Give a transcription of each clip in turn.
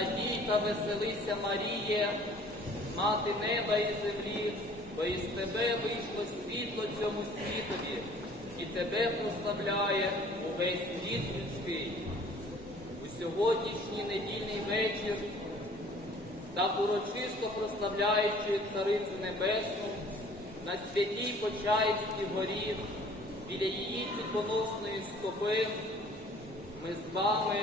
Радійка, веселися, Маріє, мати неба і землі, бо із тебе вийшло світло цьому світові, і тебе прославляє увесь світ людський. У сьогоднішній недільний вечір, так урочисто прославляючи Царицю Небесну, на святій Почаївській горі, біля її цвітоносної стопи, ми з вами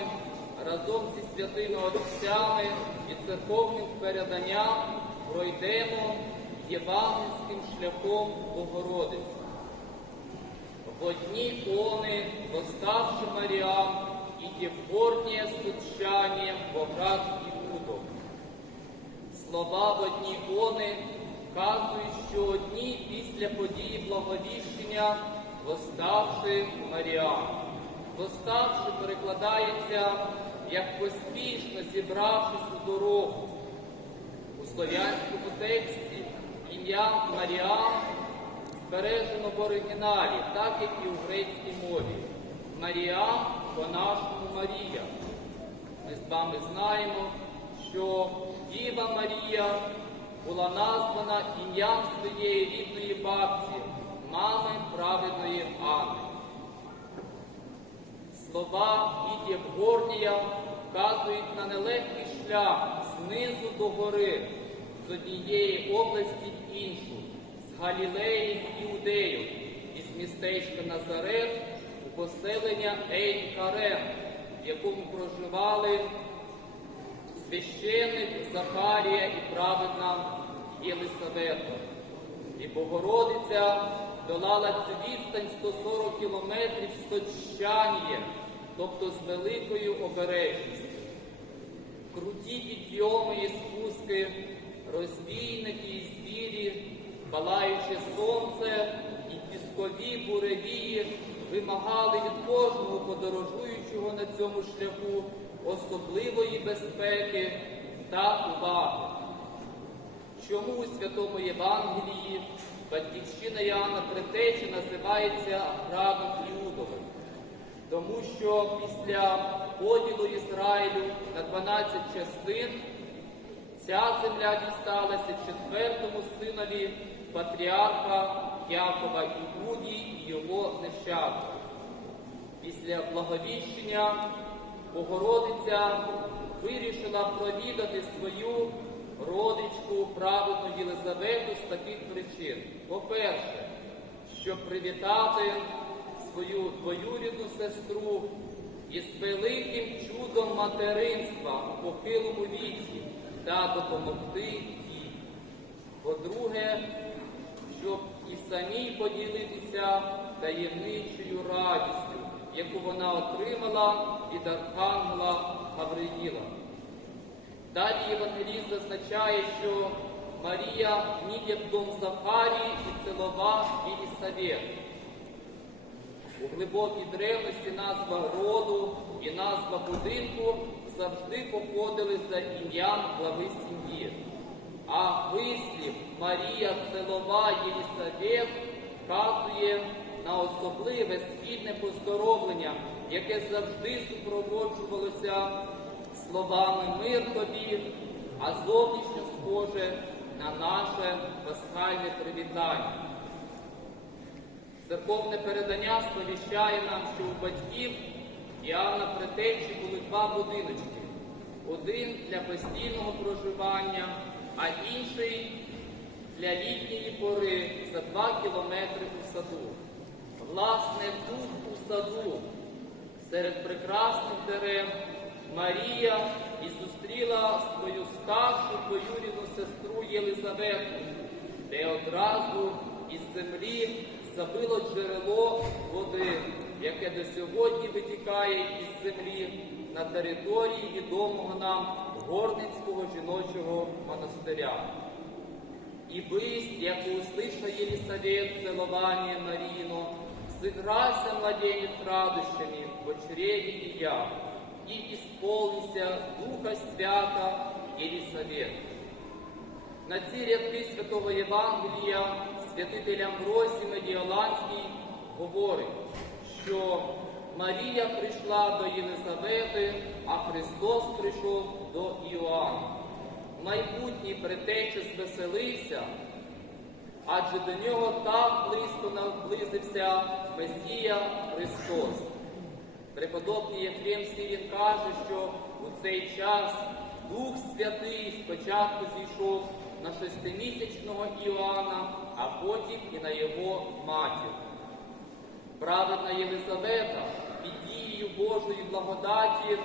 разом зі святими отцями і церковним переданням пройдемо євангельським шляхом Богородиці. В одні они, восставши Маріам, і Євгорнія з сучанієм Боград Іудом. Слова в одні они вказують, що одні після події благовіщення восставши Маріам. Восставши перекладається як поспішно зібравшись у дорогу. У слов'янському тексті ім'я Маріам збережено в оригіналі, так як і у грецькій мові. Маріам по-нашому Марія. Ми з вами знаємо, що Діва Марія була названа ім'ям своєї рідної бабці, мами праведної Анни. Слова Євгорнія вказують на нелегкий шлях знизу до гори, з однієї області в іншу, з Галілеї в Іудею, із містечка Назарет у поселення Ейн-Карем, в якому проживали священик Захарія і праведна Єлисавета. І Богородиця долала цю відстань 140 кілометрів з Сочанієм, тобто з великою обережністю. Круті підйоми і спуски, розбійники і звірі, палаюче сонце і піскові буревії вимагали від кожного подорожуючого на цьому шляху особливої безпеки та уваги. Чому у Святому Євангелії батьківщина Іоанна Предтечі називається градом Іудовим? Тому що після поділу Ізраїлю на 12 частин ця земля дісталася четвертому синові патріарха Якова Іудії і його нащадку. Після благовіщення Богородиця вирішила провідати свою родичку праведну Єлизавету з таких причин. По-перше, щоб привітати свою двоюрідну сестру із великим чудом материнства у похилому віці та допомогти їй. По-друге, щоб і самій поділитися таємничою радістю, яку вона отримала від Архангела Гавриїла. Далі Євангеліст зазначає, що Марія ніде в дом Захарії і цілова Єлісавет. У глибокій древності назва роду і назва будинку завжди походили за ім'ям глави сім'ї. А вислів Марія Целова Єлісавет вказує на особливе спільне поздоровлення, яке завжди супроводжувалося словами мир тобі, а зовнішньо схоже на наше пасхальне привітання. Церковне передання сповіщає нам, що у батьків Іоанна Претечі були два будиночки. Один для постійного проживання, а інший для літньої пори за два кілометри у саду. Власне, тут у саду, серед прекрасних дерев, Марія і зустріла свою старшу двоюрідну сестру Єлизавету, де одразу забило джерело води, яке до сьогодні витікає із землі на території відомого нам Горницького жіночого монастиря. И бысть, яко услышно Елисавет целование Марину, сыгрался младенец радощами в чреве и я, и исполнися Духа Свята Єлісавет. На ці рядки Святого Євангелія святитель Амбросій Медіоланський говорить, що Марія прийшла до Єлизавети, а Христос прийшов до Іоанна. Майбутній предтеча звеселився, адже до нього так близько наблизився Месія Христос. Преподобний Єфрем Сирін каже, що у цей час Дух Святий спочатку зійшов на шестимісячного Іоанна, а потім і на його матір. Праведна Єлизавета під дією Божої благодаті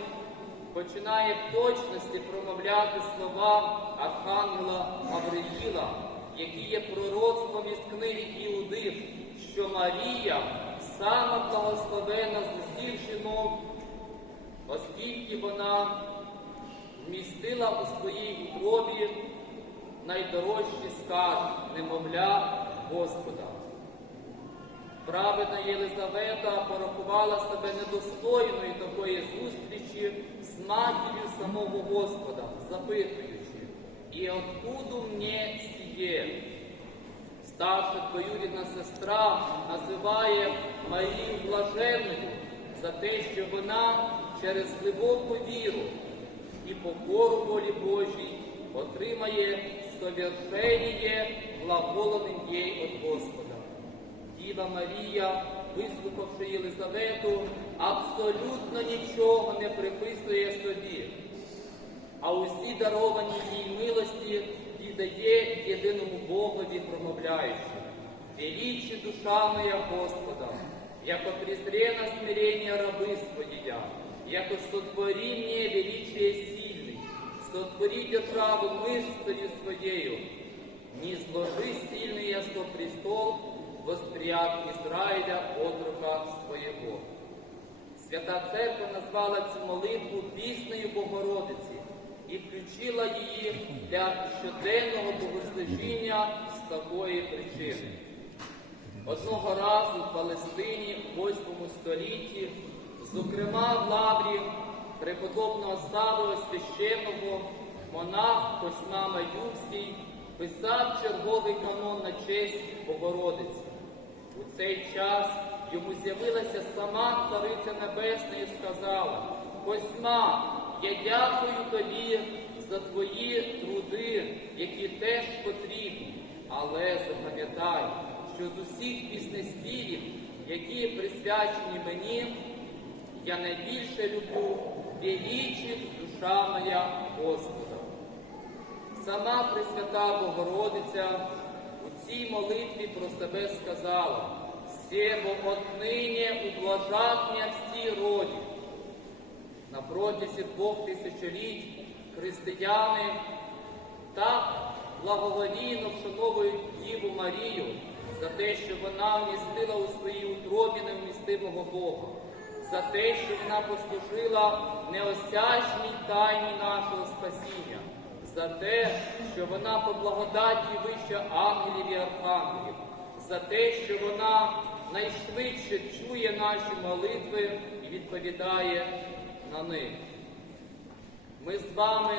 починає в точності промовляти слова Архангела Гавриїла, які є пророцтвом із книги Іудив, що Марія сама благословена з усіх жінок, оскільки вона вмістила у своїй утробі найдорожчі скарб, немовля Господа. Праведна Єлизавета порахувала себе недостойною такої зустрічі з матір'ю самого Господа, запитуючи, і откуду мені сіє? Старша двоюрідна сестра називає Марію блаженною за те, що вона через глибоку віру і покору волі Божій отримає совершення глаголаним їй від Господа. Діва Марія, вислухавши Єлизавету, абсолютно нічого не приписує собі, а усі даровані їй милості віддає єдиному Богові, промовляючи. Величи душа моя Господа, яко презрена смирення раби своєя, яко сотвори мне величие сильный, сотвори державу мышцею своею, не зложи сильный я со престол, восприяв Ізраїля отрока своєго. Свята Церква назвала цю молитву піснею Богородиці і включила її для щоденного богослужіння з такої причини. Одного разу в Палестині в 8 столітті, зокрема в лаврі преподобного Савого священного, монах Косьма Маюрський писав черговий канон на честь Богородиці. У цей час йому з'явилася сама Цариця Небесна і сказала, Косьма, я дякую тобі за твої труди, які теж потрібні, але запам'ятай, що з усіх піснеспівів, які присвячені мені, я найбільше люблю величить душа моя Господа. Сама Пресвята Богородиця у цій молитві про себе сказала, «Себо отнині ублажав м'я всі роді. На протязі двох тисячоліть християни так благоволійно вшановують Діву Марію за те, що вона вмістила у своїй утробі невмістимого Бога, за те, що вона послужила неосячній тайні нашого спасіння, за те, що вона по благодаті вища ангелів і архангелів, за те, що вона найшвидше чує наші молитви і відповідає на них. Ми з вами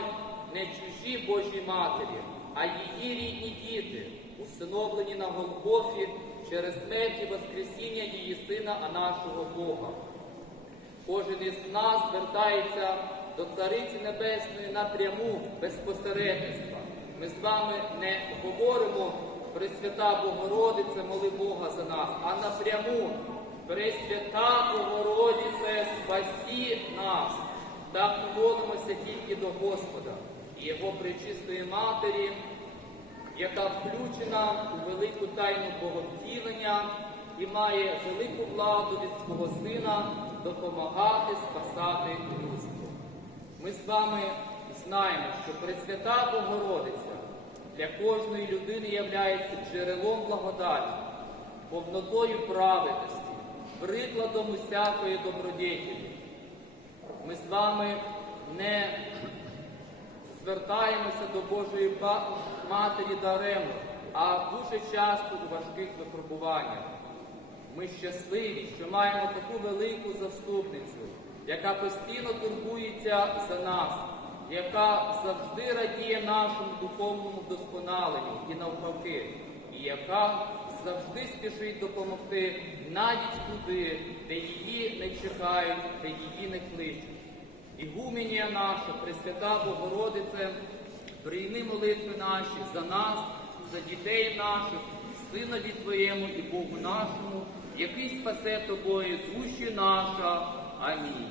не чужі Божій Матері, а її рідні діти, усиновлені на Голгофі через смерть і Воскресіння її Сина, а нашого Бога. Кожен із нас звертається до Цариці Небесної напряму без посередництва. Ми з вами не говоримо Пресвята Богородице, моли Бога за нас, а напряму Пресвята Богородице, спасі нас. Так ми молимося тільки до Господа і Його пречистої Матері, яка включена у велику тайну Боговтілення і має велику владу від свого сина допомагати спасати людство. Ми з вами знаємо, що Пресвята Богородиця для кожної людини являється джерелом благодаті, повнотою праведності, прикладом усякої добродетелі. Ми з вами не звертаємося до Божої Матері даремно, а дуже часто у важких випробуваннях. Ми щасливі, що маємо таку велику заступницю, яка постійно турбується за нас, яка завжди радіє нашому духовному вдосконаленню і навпаки. І яка завжди спішить допомогти навіть туди, де її не чекають, де її не кличуть. Ігуменія наша, Пресвята Богородице, прийми молитви наші за нас, за дітей наших, Синові Твоєму і Богу нашому, який спасе тобою душі наша. Амінь.